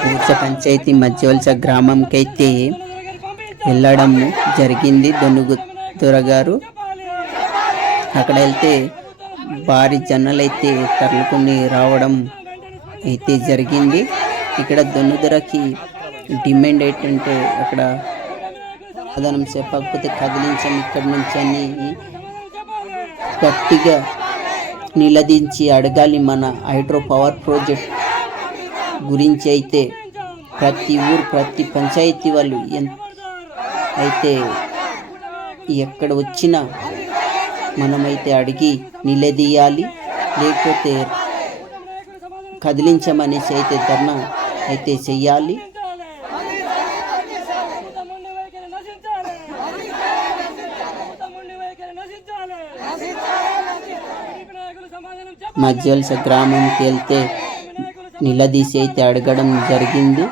బూర్చ పంచాయతీ మధ్యవలస గ్రామంకి అయితే వెళ్ళడం జరిగింది. దొనుగు దొరగారు అక్కడ వెళ్తే భారీ జనాలు అయితే రావడం అయితే జరిగింది. ఇక్కడ దొన్నుదొరకి డిమాండ్ ఏంటంటే అక్కడ సమాధానం చెప్పకపోతే కదిలించాం ఇక్కడి నుంచి అని గట్టిగా నిలదించి అడగాలి మన హైడ్రో పవర్ ప్రాజెక్ట్ గురించి అయితే ప్రతి ఊరు ప్రతి పంచాయతీ వాళ్ళు అయితే ఎక్కడ వచ్చినా మనమైతే అడిగి నిలదీయాలి. లేకపోతే కదిలించమనేసి అయితే ధర్నా అయితే చెయ్యాలి. మధ్యవలస గ్రామంకి వెళ్తే నిలదీసి అయితే అడగడం జరిగింది.